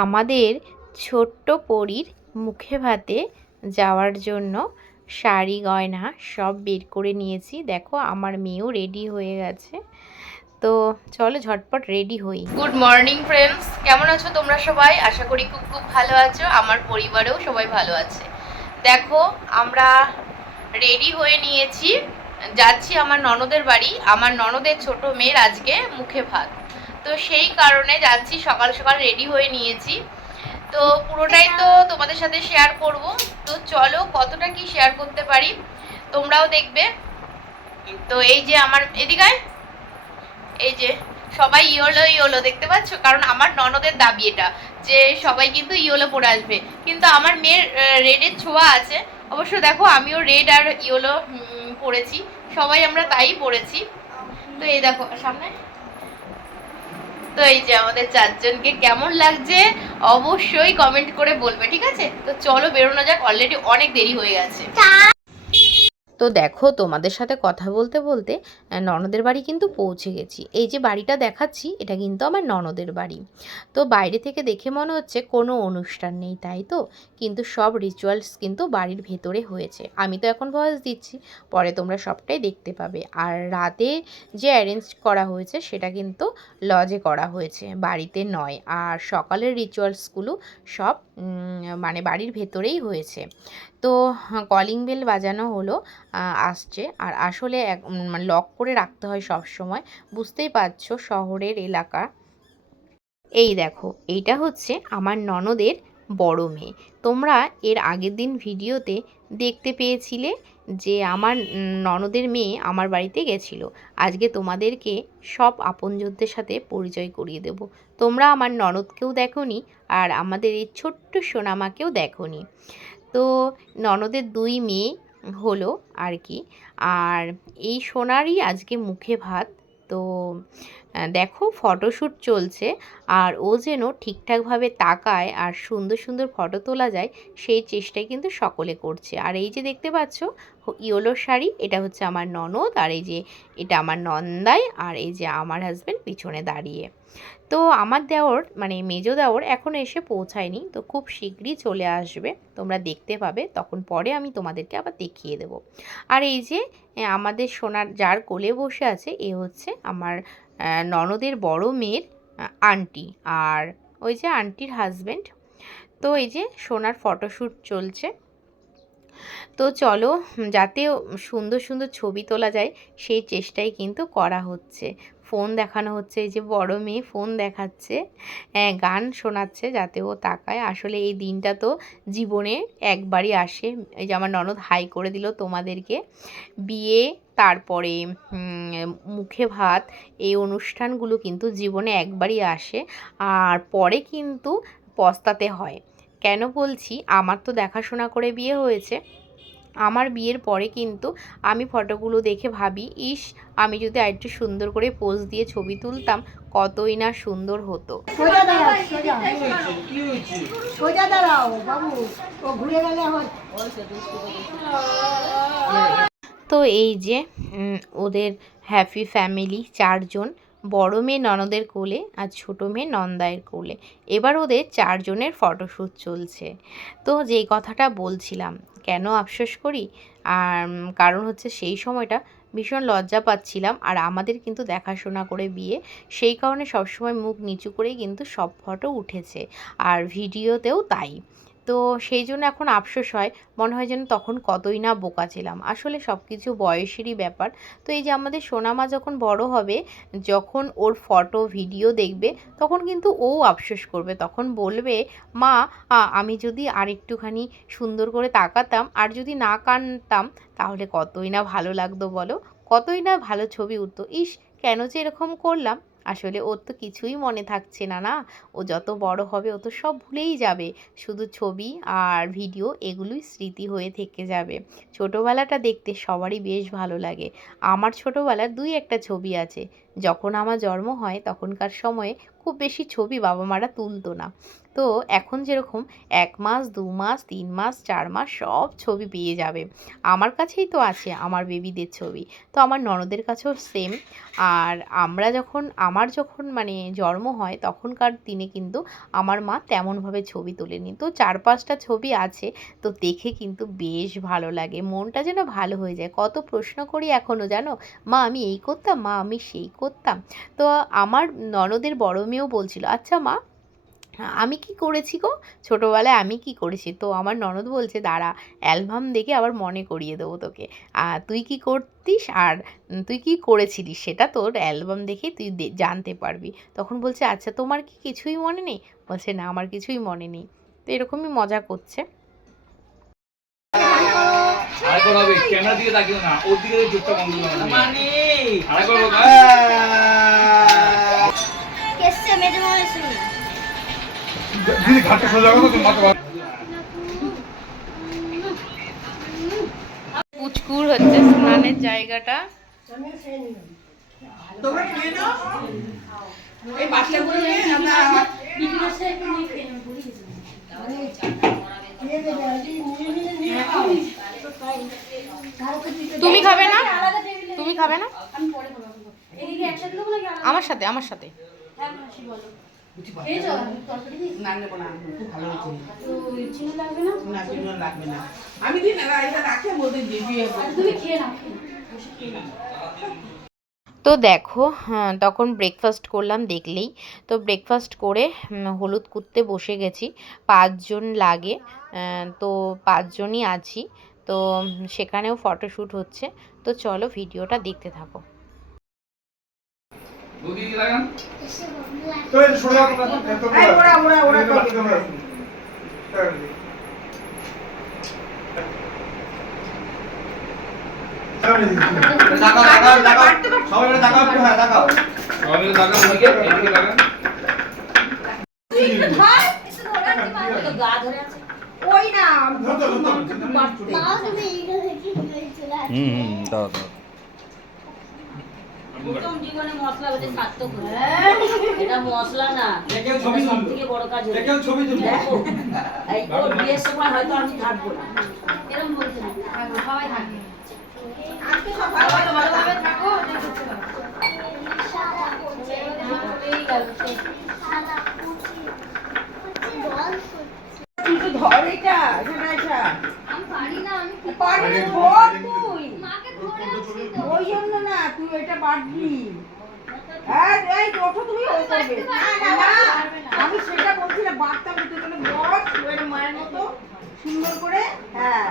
আমাদের ছোট্ট পরীর মুখে ভাতে যাওয়ার জন্য শাড়ি গয়না সব বের করে নিয়েছি। দেখো আমার মেয়েও রেডি হয়ে গেছে। তো চলো ঝটপট রেডি হই। গুড মর্নিং ফ্রেন্ডস, কেমন আছো তোমরা সবাই? আশা করি খুব খুব ভালো আছো। আমার পরিবারেও সবাই ভালো আছে। দেখো আমরা রেডি হয়ে নিয়েছি, যাচ্ছি আমার ননদের বাড়ি। আমার ননদের ছোট মেয়ের আজকে মুখে ভাত, তো সেই কারণে যাচ্ছি। সকাল সকাল রেডি হয়ে নিয়েছি, তো পুরোটাই তো তোমাদের সাথে শেয়ার করব। তো চলো কতটা কি শেয়ার করতে পারি তোমরাও দেখবে। তো এই যে আমার এদিকে, এই যে সবাই ইয়োলো ইয়োলো দেখতে পাচ্ছ, কারণ আমার ননদের দাবি এটা যে সবাই কিন্তু ইয়োলো পরে আসবে, কিন্তু আমার মেয়ের রেডের ছোঁয়া আছে। অবশ্য দেখো আমিও রেড আর ইয়োলো পরেছি, সবাই আমরা তাই পরেছি। তো এই দেখো সামনে। তো এই যে আমাদের চারজনকে কেমন লাগছে অবশ্যই কমেন্ট করে বলবে, ঠিক আছে? তো চলো বেরোনো যাক, অলরেডি অনেক দেরি হয়ে গেছে। তো দেখো তোমাদের সাথে কথা বলতে বলতে ননদের বাড়ি কিন্তু পৌঁছে গেছি। এই যে বাড়িটা দেখাচ্ছি এটা কিন্তু আমার ননদের বাড়ি। তো বাইরে থেকে দেখে মনে হচ্ছে কোনো অনুষ্ঠান নেই, তাই তো, কিন্তু সব রিচুয়ালস কিন্তু বাড়ির ভেতরে হয়েছে। আমি তো এখন ভয়েস দিচ্ছি, পরে তোমরা সবটাই দেখতে পাবে। আর রাতে যে অ্যারেঞ্জ করা হয়েছে সেটা কিন্তু লজে করা হয়েছে, বাড়িতে নয়। আর সকালের রিচুয়ালসগুলো সব মানে বাড়ির ভেতরেই হয়েছে। তো কলিং বেল বাজানো হলো, আসছে। আর আসলে লক করে রাখতে হয় সব সময়, বুঝতেই পারছো শহরের এলাকা। এই দেখো এইটা হচ্ছে আমার ননদের বড় মেয়ে। তোমরা এর আগের দিন ভিডিওতে দেখতে পেয়েছিলে যে আমার ননদের মেয়ে আমার বাড়িতে গেছিল। আজকে তোমাদেরকে সব আপনজনদের সাথে পরিচয় করিয়ে দেব। তোমরা আমার ননদকেও দেখোনি, আর আমাদের এই ছোট্ট সোনামাকেও দেখোনি। তো ননদের দুই মেয়ে হলো আর কি। আর এই সোনারই আজকে মুখে ভাত। তো দেখো ফটোশ্যুট চলছে, আর ও যেন ঠিকঠাকভাবে তাকায় আর সুন্দর সুন্দর ফটো তোলা যায় সেই চেষ্টাই কিন্তু সকলে করছে। আর এই যে দেখতে পাচ্ছ ইয়েলো শাড়ি, এটা হচ্ছে আমার ননদ, আর এই যে এটা আমার নন্দাই, আর এই যে আমার হাজব্যান্ড পিছনে দাঁড়িয়ে। তো আমার দেওর মানে মেজো দেওর এখনও এসে পৌঁছায়নি, তো খুব শীঘ্রই চলে আসবে, তোমরা দেখতে পাবে তখন। পরে আমি তোমাদেরকে আবার দেখিয়ে দেব। আর এই যে আমাদের সোনার যার কোলে বসে আছে এ হচ্ছে আমার ননদের বড় মেয়ের আন্টি, আর ওই যে আন্টির হাজব্যান্ড। তো এই যে সোনার ফটোশ্যুট চলছে। তো চলো, যাতে সুন্দর সুন্দর ছবি তোলা যায় সেই চেষ্টাই কিন্তু করা হচ্ছে। ফোন দেখানো হচ্ছে, এই যে বড় মেয়ে ফোন দেখাচ্ছে, গান শোনাচ্ছে যাতে ও তাকায়। আসলে এই দিনটা তো জীবনে একবারই আসে। এই যে আমার ননদ হাই করে দিল তোমাদেরকে। বিয়ে, তারপরে মুখে ভাত, এই অনুষ্ঠানগুলো কিন্তু জীবনে একবারই আসে, আর পরে কিন্তু পস্তাতে হয়। কেন বলছি, আমার তো দেখাশোনা করে বিয়ে হয়েছে। আমার বিয়ের পরে কিন্তু আমি ফটোগুলো দেখে ভাবি, ইস আমি যদি আরেকটু সুন্দর করে পোজ দিয়ে ছবি তুলতাম কতই না সুন্দর হতো। তো এই যে ওদের হ্যাপি ফ্যামিলি চারজন, বড় মেয়ে ননদের কোলে আর ছোটো মেয়ে নন্দায়ের কোলে। এবার ওদের চারজনের ফটোশ্যুট চলছে। তো যেই কথাটা বলছিলাম, কেন আফসোস করি, আর কারণ হচ্ছে সেই সময়টা ভীষণ লজ্জা পাচ্ছিলাম। আর আমাদের কিন্তু দেখাশোনা করে বিয়ে, সেই কারণে সবসময় মুখ নিচু করেই কিন্তু সব ফটো উঠেছে, আর ভিডিওতেও তাই। তো সেই জন্য এখন আফসোস হয়, মনে হয় যেন তখন কতই না বোকা ছিলাম। আসলে সব কিছু বয়সেরই ব্যাপার। তো এই যে আমাদের সোনামা যখন বড় হবে, যখন ওর ফটো ভিডিও দেখবে তখন কিন্তু ও আফসোস করবে, তখন বলবে, মা আমি যদি আর একটুখানি সুন্দর করে তাকাতাম আর যদি না কাঁদতাম তাহলে কতই না ভালো লাগতো বলো, কতই না ভালো ছবি উঠতো। ইস কেন যে এরকম করলাম। আসলে ওর তো কিছুই মনে থাকছে না, না, ও যত বড় হবে ও তো সব ভুলেই যাবে, শুধু ছবি আর ভিডিও এগুলোই স্মৃতি হয়ে থেকে যাবে। ছোটোবেলাটা দেখতে সবারই বেশ ভালো লাগে। আমার ছোটোবেলার দুই একটা ছবি আছে, যখন আমার জন্ম হয় তখনকার সময়ে খুব বেশি ছবি বাবা মারা তুলতো না। তো এখন যেরকম 1 মাস 2 মাস 3 মাস 4 মাস সব ছবি পেয়ে যাবে। আমার কাছেই তো আছে আমার বেবিদের ছবি, তো আমার ননদের কাছেও সেম। আর আমার যখন মানে জন্ম হয় তখনকার দিনে কিন্তু আমার মা তেমনভাবে ছবি তোলেনি, তো 4-5টা ছবি আছে। তো দেখে কিন্তু বেশ ভালো লাগে, মনটা যেন ভালো হয়ে যায়। কত প্রশ্ন করি এখনও জানো, মা আমি এই করতাম, মা আমি সেই করতাম। তো আমার ননদের বড় মেয়েও বলছিল, আচ্ছা মা আমি কি করেছি গো ছোটোবেলায়, আমি কি করেছি। তো আমার ননদ বলছে দাঁড়া অ্যালবাম দেখে আবার মনে করিয়ে দেবো তোকে, তুই কি করতিস আর তুই কি করেছিলিস সেটা তোর অ্যালবাম দেখেই তুই জানতে পারবি। তখন বলছে আচ্ছা তোমার কি কিছুই মনে নেই, বলছে না আমার কিছুই মনে নেই। তো এরকমই মজা করছে। আরেকবার হবে, ক্যামেরা দিকে তাকিও না, ওর দিকে চোখটা বন্ধ করো না। মানে আরেকবার হবে। কেসে মেজে মামা শুনি দিদি ঘাটটা সোজা করো তুমি মাথা। পুচকুর হচ্ছে স্নানের জায়গাটা। তোমরা খেয়ে নাও এই বাচ্চাগুলো নিয়ে আমরা বিকেলে একটু নিয়ে খেয়ে নেব ভুলে গেছি তুমি খাবে না, তুমি খাবে না আমি পরে খাবো এদিকে একসাথে দেবো নাকি আমার সাথে, আমার সাথে হ্যাঁ মাসি বলো খেয়েছো তরকারি দিই না নেবো না খুব ভালো হয়েছে তো চিনি লাগবে না না চিনি লাগবে না আমি দিই না এটা রাখে বলতে দিবি তুমি খেয়ে নাও বসে খেয়ে নাও। তো দেখো তখন ব্রেকফাস্ট করলাম দেখলেই। তো ব্রেকফাস্ট করে হলুদ কুঁদতে বসে গেছি। 5 জন লাগে, তো 5 জনই আছি। তো সেখানেও ফটোশ্যুট হচ্ছে। তো চলো ভিডিওটা দেখতে থাকো। দুদি লাগান তো তো সরে যাও তোমরা, এত এই ওরা তাকাও সবাই মিলে তাকাও একটু, হ্যাঁ তাকাও সবাই মিলে তাকাও, এদিকে এদিকে লাগান। গা ধরে আছে ওই না মা তুমি এইটা দেখি চলে আসছে দাও দাও। প্রথম জীবনে মশলা বেটে সার্থক হলো। এটা মশলা না, কেউ ছবি সব তুললো, থেকে বড় কাজ হলো। কেউ ছবি তুললো। দেখো এই ওর বিয়ের সময় হয়তো আমি থাকবো না, এরকম বলছে না থাকো সবাই থাকবে আজকে সব ভালোভাবে থাকো দেখতে পাবো সাদা করছে এই গেল সেই সাদা কুচি কুচি বল কিন্তু ধর এটা এটা আমি পারি না, আমি কি পারি না ধর তুই মাকে ধরে আছি তো ওই জন্য না তুই এটা বাড়বি এই ওঠো তুমি ও করবে না আমি সেটা বলছিলাম বাড়তাম তুই তাহলে বস ওর মায়ের মতো সুন্দর করে হ্যাঁ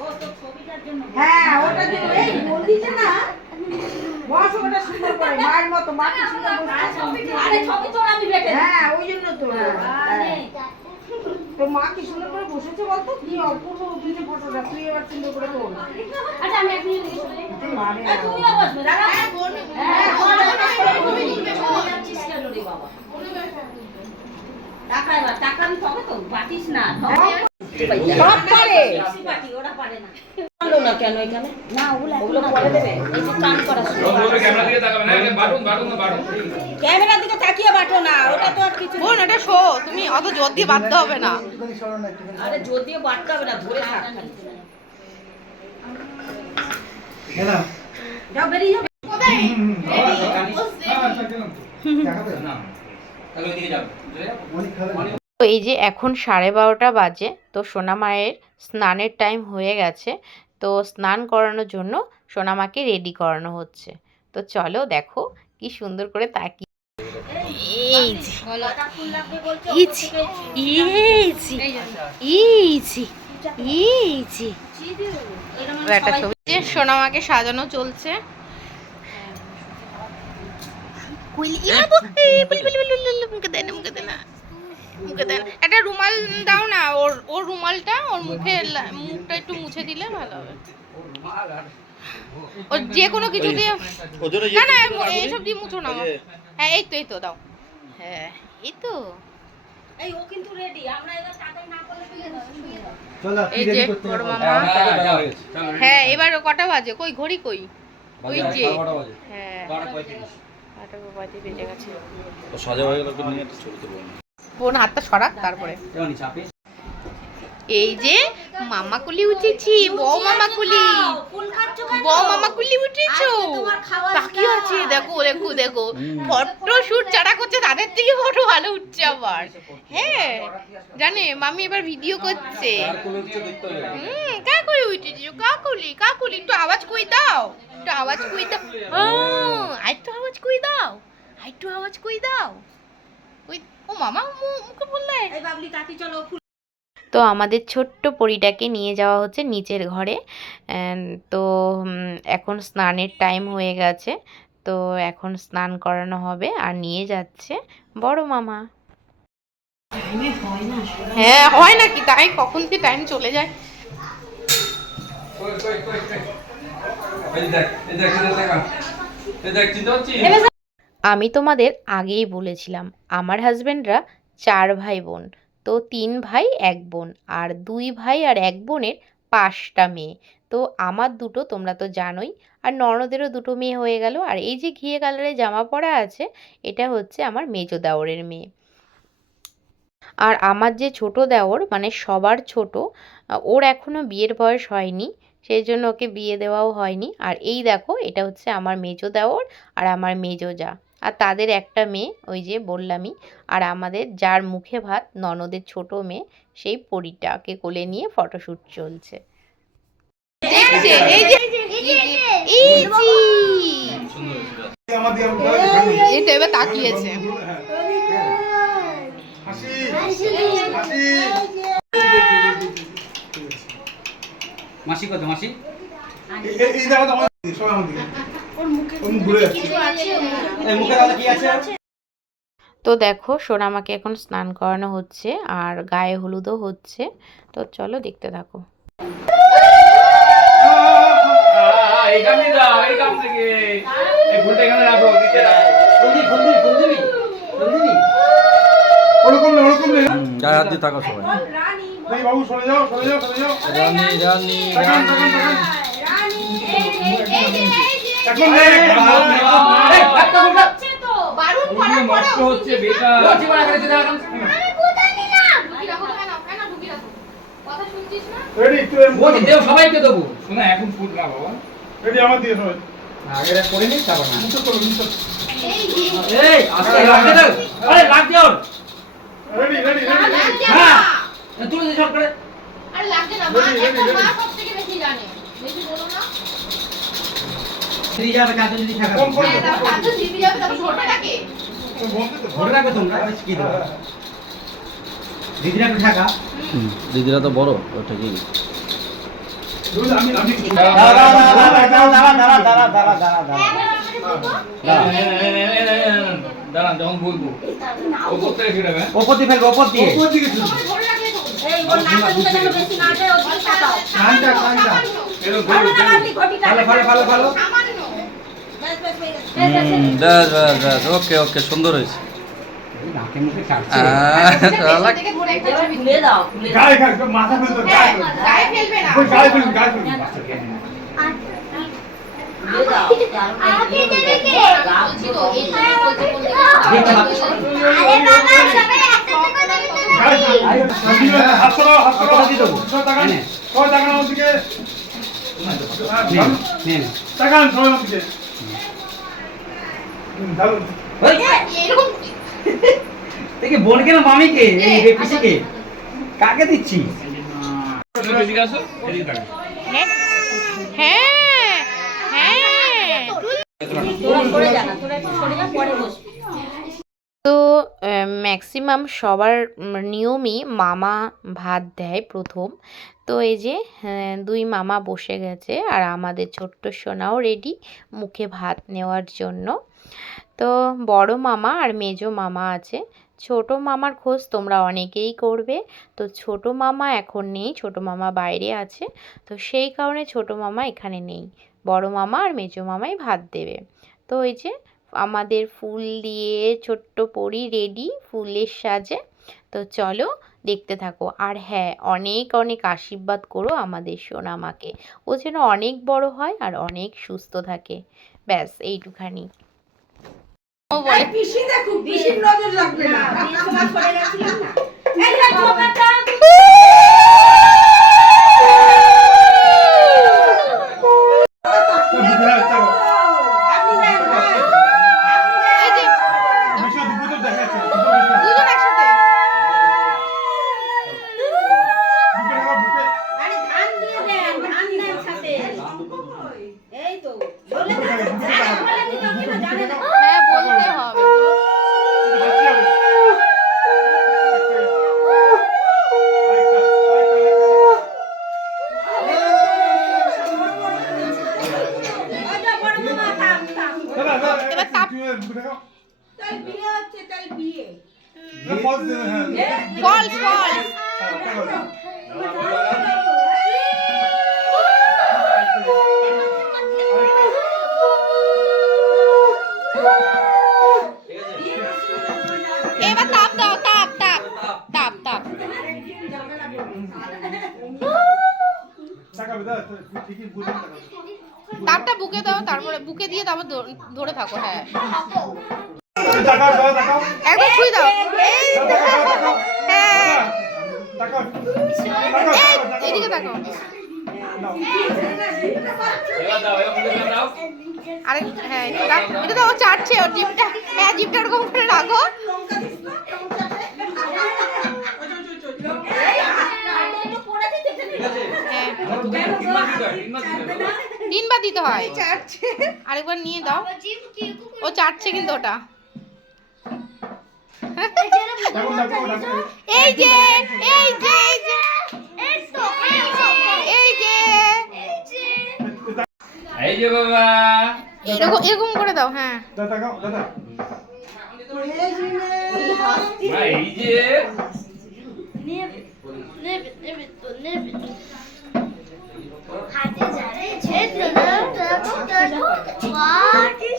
ও তো ছবিটার জন্য হ্যাঁ ওটা যে এই বলদিছে না বস ওটা সুন্দর করে মায়ের মতো মাকে সুন্দর বসতে আরে ছবি তো আমি বেটে হ্যাঁ ওই জন্য তো আরে তো মা কি সুন্দর করে বসেছে বলতো কি অপূর্ব উঠেছে ফটোটা তুই এবার সুন্দর করে তোল আচ্ছা আমি এক মিনিট দেখি মারে আর তুমিও বসবে দাঁড়া। হ্যাঁ ছবি তুলবে যাচ্ছিস কেন রে বাবা? টাকা এবার টাকা আমি তবে তো বাটিস না সব পারে বাটি ওরা পারে না পারলো না কেন এখানে না ওগুলো পরে দেবে এই যে টান করা সবাই ক্যামেরা দিকে তাকাবেন, হ্যাঁ বাটুন বাটুন না বাটুন। ক্যামেরার দিকে তাকিয়ে বাটো না, ওটা তো আর কিছু বোন এটা শো, তুমি অত জোর দিয়ে বাঁধতে হবে না। আরে যদিও বাটতে হবে না, ধরে থাক খালি। যাও বেরিয়ে যাও। তাহলে ওইদিকে যাবে, তো এই যে এখন 12:30 বাজে, তো সোনামায়ের স্নানের টাইম হয়ে গেছে। তো স্নান করানোর জন্য সোনামাকে রেডি করানো হচ্ছে। তো চলো দেখো কি সুন্দর করে তাকিয়ে এই যে কটা ফুল লাগবে বলছো? ইজি ইজি ইজি ইজি একটা ছবি যে সোনামাকে সাজানো চলছে। মুখে দেয় না, মুখে দেয় না, মুখে দেয় না। একটা রুমাল দাও না, ওর রুমালটা ওর মুখটা একটু মুছে দিলে ভালো হবে। ও যে কোনো কিছু দিয়ে না না এইসব দিয়ে মুছো না। হ্যাঁ এই তো দাও, হ্যাঁ এই তো এই ও কিন্তু রেডি, আমরা এবার টাকাই না করলে বিয়ে হবে। এই যে ওর মামা। হ্যাঁ এবার কটা বাজে, কই ঘড়ি কই, ওই যে হ্যাঁ 8টা বাজে বেজে গেছে। তো সাজা হয়ে গেল, নিয়ে একটা ছবি তুলবো। বোন হাতটা সরাক তারপরে। এই যে মামা কুলি উঠেছি, বউ মামা কুলি, বউ মামা কুলি উঠেছো, তাকিয়ে আছে দেখো দেখো দেখো, ফটো শুট যারা করছে তাদের থেকে ফটো ভালো উঠছে আবার। হ্যাঁ জানে মামি এবার ভিডিও করছে। কা করে উঠেছো, কাকুলি কাকুলি, একটু আওয়াজ কই দাও, একটু আওয়াজ কই দাও, আরেকটু আওয়াজ কই দাও, আরেকটু আওয়াজ কই দাও। ওই ও মামা মুখে বললে। এই বাবলি কাকি চলো। তো আমাদের ছোট্ট পরীটাকে নিয়ে যাওয়া হচ্ছে নিচের ঘরে। তো এখন স্নানের টাইম হয়ে গেছে, তো এখন স্নান করানো হবে আর নিয়ে যাচ্ছে বড় মামা। হ্যাঁ হয় নাকি, তাই কখন কি টাইম চলে যায়। আমি তোমাদের আগেই বলেছিলাম আমার হাজবেন্ডরা 4 ভাই বোন, তো 3 ভাই 1 বোন, আর 2 ভাই আর 1 বোনের 5টা মেয়ে। তো আমার 2টো তোমরা তো জানোই, আর ননদেরও 2টো মেয়ে হয়ে গেল। আর এই যে ঘিয়ে কালারের জামা পরা আছে এটা হচ্ছে আমার মেজো দেওরের মেয়ে। আর আমার যে ছোট দেওর মানে সবার ছোট, ওর এখনো বিয়ের বয়স হয়নি, সেই জন্য ওকে বিয়ে দেওয়াও হয়নি। আর এই দেখো এটা হচ্ছে আমার মেজো দেওর আর আমার মেজো জা, আর তাদের একটা মেয়ে ওই যে বললামই। আর আমাদের যার মুখে ভাত ননদের ছোট মেয়ে, সেই পরীটাকে কোলে নিয়ে ফটোশ্যুট চলছে। দেখছে এই যে এই যে এবার তাকিয়েছে। মাসি কত মাসি? এই দেখো তো আমার সবাই আমার দিকে ওর মুখে ঘুরে যাচ্ছে। এই মুখে দাদা কি আছে? তো দেখো সোনামাকে এখন স্নান করানো হচ্ছে আর গায়ে হলুদও হচ্ছে, তো চলো দেখতে থাকো। এইখানে দাও, এই কাম থেকে এই ফুলটা এখানে রাখো, নিচে রাখো। ওরকম না ওরকম না, গায়ে হাত দিয়ে তাকাও সবাই। এই বাবু সরে যাও সরে যাও সরে যাও। রানী রানী তাকান তাকান তাকান। এখন নে এই একটা ফুলটা বারুন পড়া নষ্ট হচ্ছে বেকার। ওছি বড় করে দিতে লাগাম। রেডি তুই ওছি দেও সবাইকে দেবো। শোনা এখন ফুল না বাবা। রেডি আমার দিয়ে সবাই। আগে রাখ করে নি তারপর না। মুখে করো মুখে। এই আস্তে লাগতে দাও। আরে লাগ দিও। Ready ready ready. হ্যাঁ তুলে দে সব করে। আরে লাগছে না, মা একটা মা সবথেকে বেশি জানে, বেশি বলো না। ফ্রি যাবে কাজ যদি থাকা। কম করে হ্যাঁ দাও। তারপর কাজু দিবি যাবে, তারপর ছোটটাকে তো বলতে তো ধরে রাখো তোমরা কি দাও। দিদিরা তো থাকা। দিদিরা তো বড় ওটা কি? আমি দাঁড়ান যখন বলবো ওপর থেকে ফিরাবে। ওপর দিয়ে ফেলবো, ওপর দিয়ে। ওপর দিকে ছিল। ধরে রাখলে তো এই ওর নাচটা দুটো যেন বেশি না যায়, ও ঘি খাও। কানটা কানটা। এরকম ভালো বলবো। না বাবলি ঘটিটা। ভালো ভালো। সামান্য বেশ বেশ বেশ। ব্যাস ওকে ওকে, সুন্দর হয়েছে। নাকে মুখে কাটছে। থেকে ধরে একটা এবার খুলে দাও, খুলে দাও। গায়ে গায়ে মাথা ফেলতো গায়ে ফেলতো। গায়ে ফেলবে না। ওই গায়ে ফেলতো গায়ে ফেলতো। খুলে দাও। আগে দেবে কে? বলছি তো এই তো বলছি কোন দিকে। গায়ে ফেলতো। হাত সরাও হাত সরাও। সবাই তাকান। সবাই তাকান আমার দিকে। তাকান সবাই আমার দিকে। দারুন। এরকম দেখি বোন কেন মামিকে এই পিসিকে কাকে দিচ্ছি? এদিকে আসো, এদিকে তাকাও। হ্যাঁ হ্যাঁ হ্যাঁ। তোরা সরে যা না, তোরা একটু সরে যা, পরে বসবি। তো ম্যাক্সিমাম সবার নিয়মই মামা ভাত দেয় প্রথম। তো এই যে 2 মামা বসে গেছে আর আমাদের ছোট্ট সোনাও রেডি মুখে ভাত নেওয়ার জন্য। তো বড় মামা আর মেজো মামা আছে। ছোট মামার খোঁজ তোমরা অনেকেই করবে, তো ছোট মামা এখন নেই, ছোট মামা বাইরে আছে, তো সেই কারণে ছোট মামা এখানে নেই। বড় মামা আর মেজো মামাই ভাত দেবে। তো এই যে আমাদের ফুল দিয়ে ছোট্ট পরি রেডি ফুলের সাজে। তো চলো দেখতে থাকো। আর হ্যাঁ অনেক অনেক আশীর্বাদ করো আমাদের সোনামাকে, ও যেন অনেক বড় হয় আর অনেক সুস্থ থাকে। ব্যাস এইটুখানি। ও বলে পিসি দেখো, পিসির নজর লাগবে না। বিয়ের সময় পড়ে গেছিলাম না। এই যে ছোটটা আপনি দেন, হ্যাঁ। এই যে মিশা দুপুর তো দেখা যাচ্ছে দুজন একসাথে বুকে আরে ধান দিয়ে দেন, ধান দেন সাথে। এই তো বলে দেন, বলে দিতে হবে না, জানে না। হ্যাঁ বলতে হবে ওই যে বড় মামা, থাম, থাম। এবার তাপ তাহলে বিয়ে হচ্ছে, তাহলে বিয়ে। ফলস ফলস এবার তাপ দাও তাপ তাপ তাপ তাপ তাপটা বুকে দাও তারপরে বুকে দিয়ে তারপর ধরে থাকো হ্যাঁ একদম ছুঁই দাও এই হ্যাঁ এই এদিকে তাকো এবার দাও, এবার মুখে দাও। আরে হ্যাঁ এটা তো ও চাটছে ওর জিভটা হ্যাঁ জিভটা এরকম করে রাখো একটু পড়ে দিতে ঠিক আছে? হ্যাঁ আমার তো তিন মাস দিতে হয়, 3 মাস দিতে হয়। 3 বার দিতে হয় আরেকবার নিয়ে দাও ও চাটছে কিন্তু ওটা এই যে এই যে এই যে এই যে এই যে বাবা, এরকম এরকম করে দাও হ্যাঁ মা, এই যে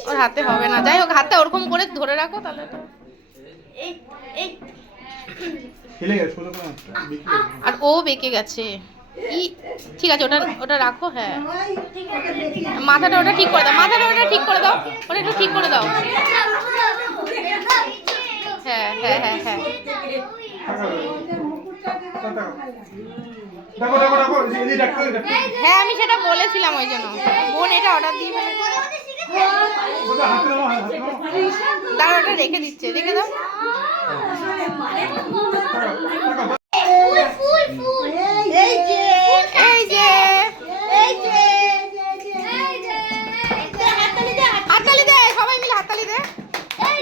ওর হাতে হবে না যাই হোক হাতে ওরকম করে ধরে রাখো তাহলে তো আর ও বেঁকে গেছে ঠিক আছে ওটা ওটা রাখো হ্যাঁ মাথাটা ওটা ঠিক করে দাও মাথাটা ওটা ঠিক করে দাও ওটা একটু ঠিক করে দাও হ্যাঁ হ্যাঁ হ্যাঁ হ্যাঁ হ্যাঁ আমি সেটা বলেছিলাম ওই জন্য বোন এটা অর্ডার দিয়ে দাঁড়া ওটা রেখে দিচ্ছে রেখে দাও এই যে, এই যে এই যে, হাততালি দে সবাই মিলে হাততালি দে এই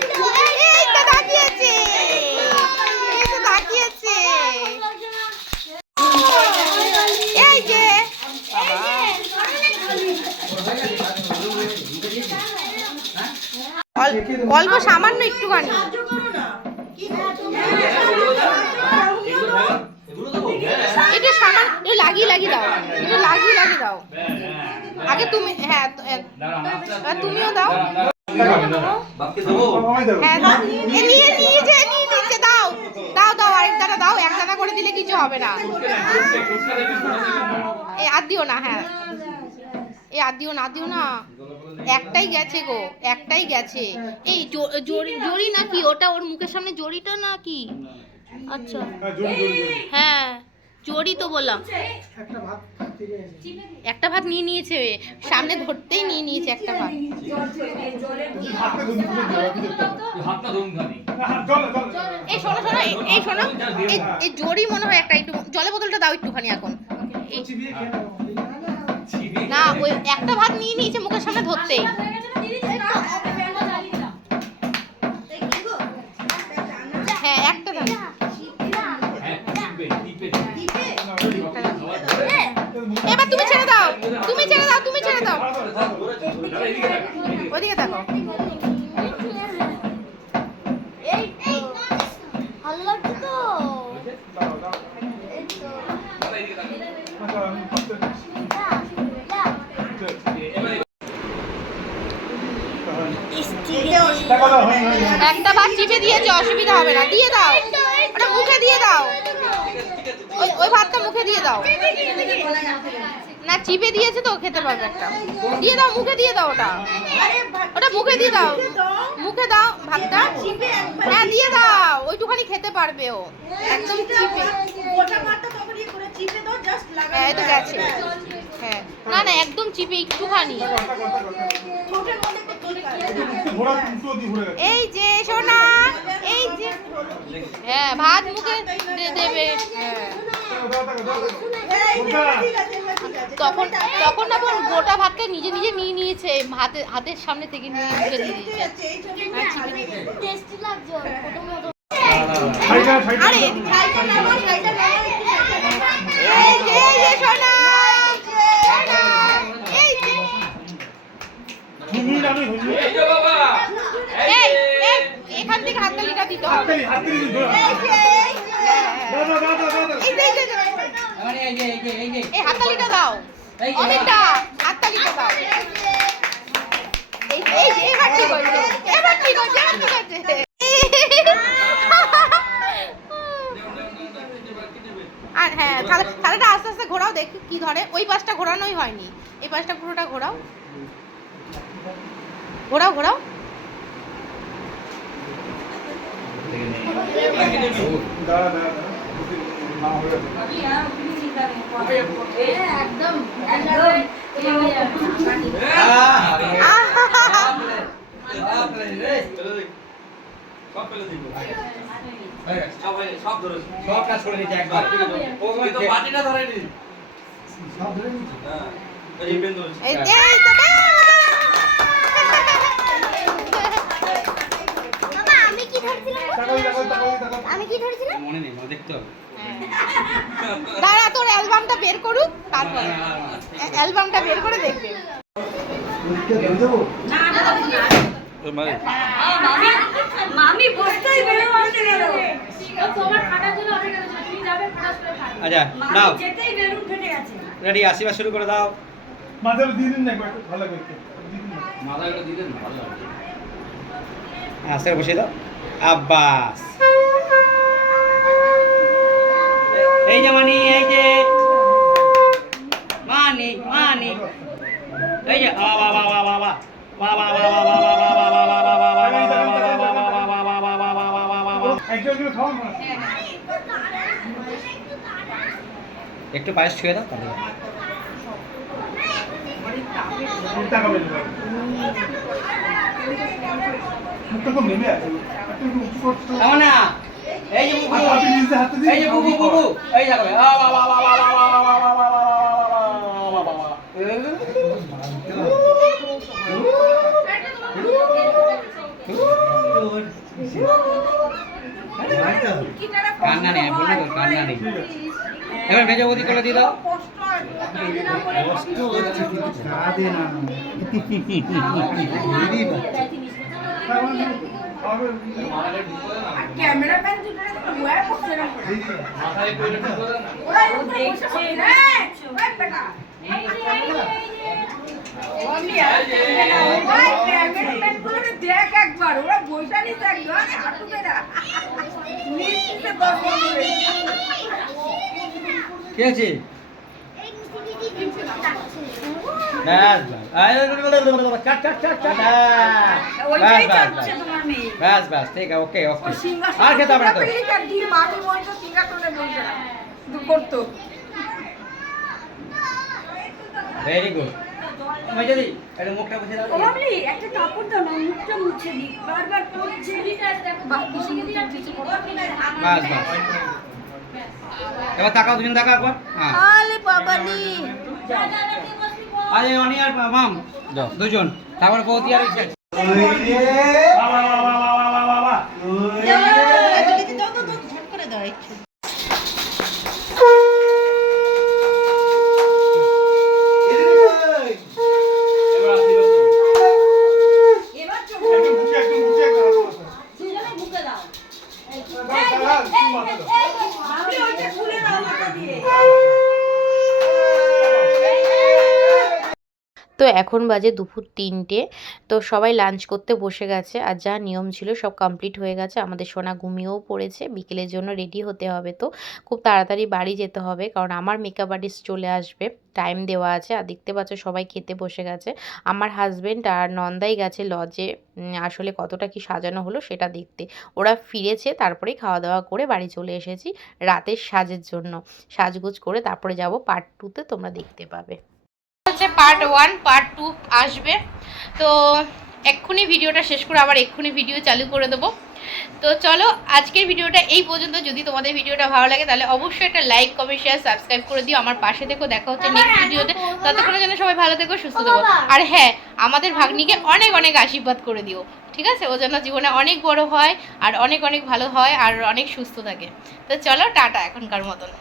তো তাকিয়েছে এই তো তাকিয়েছে এই যে অল্প সামান্য একটুখানি এটা সামান্য একটু লাগিয়ে লাগিয়ে দাও একটু লাগিয়ে লাগিয়ে দাও আগে তুমি হ্যাঁ তুমিও দাও হ্যাঁ নিয়ে নিয়েছে দাও দাও দাও আরেক দানা দাও এক দানা করে দিলে কিছু হবে না এ আর দিও না হ্যাঁ এ আর দিও না একটাই গেছে গো একটাই গেছে এই জড়ি নাকি ওটা ওর মুখের সামনে জড়িটা নাকি আচ্ছা হ্যাঁ জড়ি তো বললাম একটা ভাত নিয়ে নিয়েছে সামনে ধরতেই নিয়ে নিয়েছে একটা ভাত হাতটা ধরুন খালি। এই শোনো শোনো এই শোনো এই জড়ি মনে হয় একটা একটু জলের বোতলটা দাও একটুখানি এখন না ওই একটা ভাত নিয়ে নিয়েছে মুখের সামনে ধরতেই হ্যাঁ একটা দাও হ্যাঁ, টিপে। এবার তুমি ছেড়ে দাও তুমি ছেড়ে দাও দাদা, এদিকে দেখ, এদিকে। ওদিকে দেখো ভালো লাগছে তো দাদা, এদিকে দেখ। একটা ভাত চিপে দিয়েছে অসুবিধা হবে না দিয়ে দাও ওটা মুখে দিয়ে দাও ওই ভাতটা মুখে দিয়ে দাও না চিপে দিয়েছে তো খেতে পারবে একটা। দিয়ে দাও, মুখে দিয়ে দাও ওটা। ওটা মুখে দিয়ে দাও, মুখে দাও ভাতটা। হ্যাঁ দিয়ে দাও, ওইটুখানি খেতে পারবে ও একদম চিপে। হ্যাঁ এই তো গেছে। হ্যাঁ না না একদম চিপে একটুখানি। এই যে সোনা, এই যে হ্যাঁ ভাত মুখে দেবে। হ্যাঁ তখন তখন না বোন গোটা ভাতটা নিজে নিজে নিয়ে নিয়েছে, হাতের সামনে থেকে নিয়ে মুখে দিয়ে দিয়েছে। টেস্টি লাগছে আরে এই যে সোনা, এই যে এই যে বাবা এই এই এখান থেকে হাততালিটা দিতে হবে। এই হাততালিটা দাও, অনেকটা হাততালিটা দাও। এই এই যে এবার ঠিক হয়েছে, এবার ঠিক হয়েছে, এবার ঠিক হয়েছে। আর হ্যাঁ থালাটা আস্তে আস্তে ঘোরাও, দেখি কি ধরে। ওই পাশটা ঘোরানোই হয়নি, এই পাশটা পুরোটা ঘোরাও, ঘোরাও ঘোরাও। একদম সব ফেলে দিব। সব ধরে সব কাজ করে দিচ্ছে একবার। ওই তো বাটিটা ধরে নি। সব ধরে নি। হ্যাঁ এই পেন ধরে। এই এই তো বাবা আমি কি ধরছিলাম? আমি কি ধরছিলাম? মনে নেই, মনে দেখতে হবে। দাঁড়া তোর অ্যালবামটা বের করুক, তারপর অ্যালবামটা বের করে দেখবে। মামি বসতেই বেরো বসতে গেল। তোমার ফাটার জন্য অনেক আছে, তুমি যাবে ফাটাস করে ফাটা। আচ্ছা নাও যেতেই বেলুন ফেটে গেছে। রেডি, আশীর্বাদ শুরু করে দাও। মাথাটা দিয়ে দিন না একবার, একটু ভালো করতে মাথাটা দিয়ে দেন ভালো হবে। আস্তে করে বসিয়ে দাও। আব্বাস এই যে মানি, এই যে মানি মানি, এই যে বাবা বাবা বাবা বাবা বাবা বাবা। একজন খাওয়া না। একটু পায়েস ছুঁয়ে দাও তাহলে। টাকা বের করো। মুখটা তো নেমে আছে। একটু উঁচু করতে। তাও না, এই যে বুবু, হাতে নিচে হাতে দিয়ে। এই যে বুবু বুবু, এই যে বাবা বাবা বাবা বাবা বাবা। কান্না নেই, বললো তো কান্না নেই। এবার মেজবতী করে দিয়ে দাও। ক্যামেরাম্যান দুটো ওয়া করছে না। মাথায় পেলে ঠিক করে না। ওরা এরকম বসে বসে হ্যাঁ ওই বেটা এই যে ওই ক্যামেরাম্যান গুলো দেখ একবার, ওরা বইটা নিতে একবার হাঁটু বেড়া নিচে দশ বছর কি আছে? ব্যাস ব্যাস ঠিক আছে, ওকে ওকে। আর খেতে হবে না তো। মামি বলতো সিংহাসনে বসে করতো। Very good. মেজদি এটা মুখটা মুছে দাও। মামলি একটা কাপড় দাও না, মুখটা মুছে দি। বারবার পড়ছে। বাকি সুন্দর কিছু করতে বাস বাস। এবার তাকাও, দুজন তাকাও একবার। হ্যাঁ আলে বাবালি আরে অনি আর মাম যাও দুজন, তারপর বৌদি আর ইসে। বাবা বাবা বাবা বাবা। এবার আশীর্বাদ করুন। এবার চোখ একটু মুছে একটু দুজনে মুখে দাও। মামি ওইটা খুলে দাও মাথা দিয়ে। তো এখন বাজে দুপুর 3টে। তো সবাই লাঞ্চ করতে বসে গেছে, আর যা নিয়ম ছিল সব কমপ্লিট হয়ে গেছে। আমাদের সোনা ঘুমিয়েও পড়েছে, বিকেলের জন্য রেডি হতে হবে। তো খুব তাড়াতাড়ি বাড়ি যেতে হবে, কারণ আমার মেকআপ আর্টিস্ট চলে আসবে, টাইম দেওয়া আছে। আর দেখতে পাচ্ছ সবাই খেতে বসে গেছে। আমার হাজব্যান্ড আর নন্দাই গেছে লজে আসলে কতটা কি সাজানো হলো সেটা দেখতে। ওরা ফিরেছে, তারপরেই খাওয়া দাওয়া করে বাড়ি চলে এসেছি রাতের সাজের জন্য। সাজগোজ করে তারপরে যাব পার্ট 2তে, তোমরা দেখতে পাবে। হচ্ছে পার্ট 1, পার্ট 2 আসবে। তো এক্ষুনি ভিডিওটা শেষ করে আবার এক্ষুনি ভিডিও চালু করে দেবো। তো চলো আজকের ভিডিওটা এই পর্যন্ত। যদি তোমাদের ভিডিওটা ভালো লাগে তাহলে অবশ্যই একটা লাইক, কমেন্ট, শেয়ার, সাবস্ক্রাইব করে দিও। আমার পাশে থেকো, দেখা হচ্ছে নেক্সট ভিডিওতে। ততক্ষণের জন্য সবাই ভালো থেকো, সুস্থ থেকো। আর হ্যাঁ, আমাদের ভাগ্নিকে অনেক অনেক আশীর্বাদ করে দিও, ঠিক আছে? ও যেন জীবনে অনেক বড় হয় আর অনেক অনেক ভালো হয় আর অনেক সুস্থ থাকে। তো চলো টাটা এখনকার মতন।